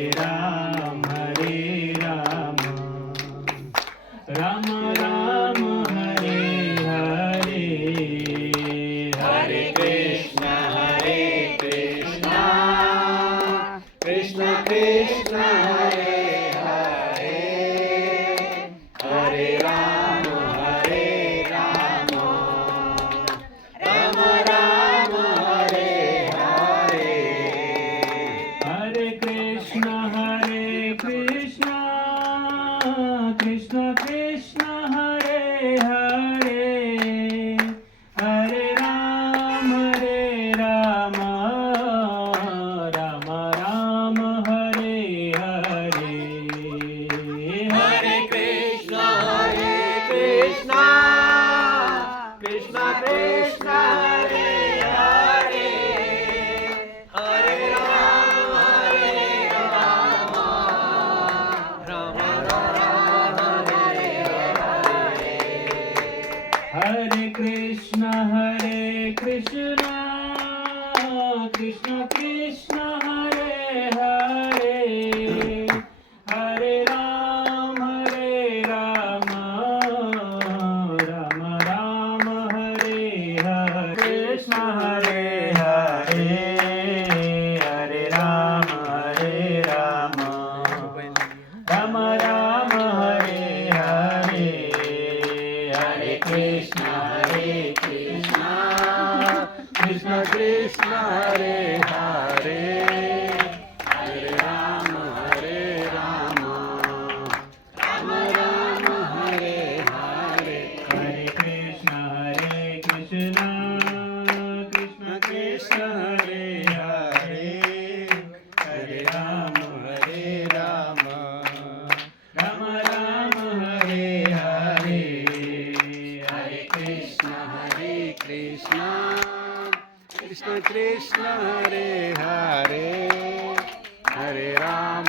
Ram Hare Ram Ram Ram Hare Hare Hare Krishna Krishna Krishna Hare Hare Hare Ram Ram Ram Hare Hare Hare Krishna Krishna Krishna Hare Hare Hare Ram Ram Ram Hare Hare Hare Krishna Krishna Krishna Hare Hare Hare Ram Ram Hare Hare Hare Krishna Krishna Krishna Hare Hare Hare Ram Ram Ram Hare Hare Krishna Hare Hare Hare Ram Ram Ram Hare Hare Hare Krishna Krishna Krishna Hare Hare Hare Ram Ram Ram Hare Hare Hare Krishna Krishna Krishna Hare Hare Hare Ram Ram Ram Hare Hare Hare Krishna Krishna Krishna Hare Hare Hare Ram